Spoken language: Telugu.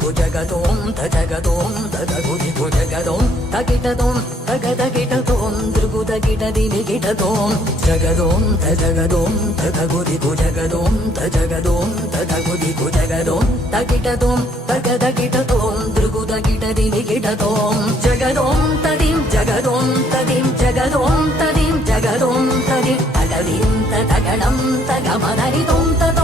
తదగుదికు జగదోం తజగదోం తదగుదికు జగదోం తగిటదోం తగదగిటదోం దృగుదగిట దినిగిటదోం జగదోం తజగదోం తదగుదికు జగదోం తజగదోం తదగుదికు జగదోం తగిటదోం తగదగిటదోం దృగుదగిట దినిగిటదోం జగదోం తదిం జగదోం తదిం జగదోం తదిం జగదోం తదిం తగదిం తగణం తగమదరిదోం తదిం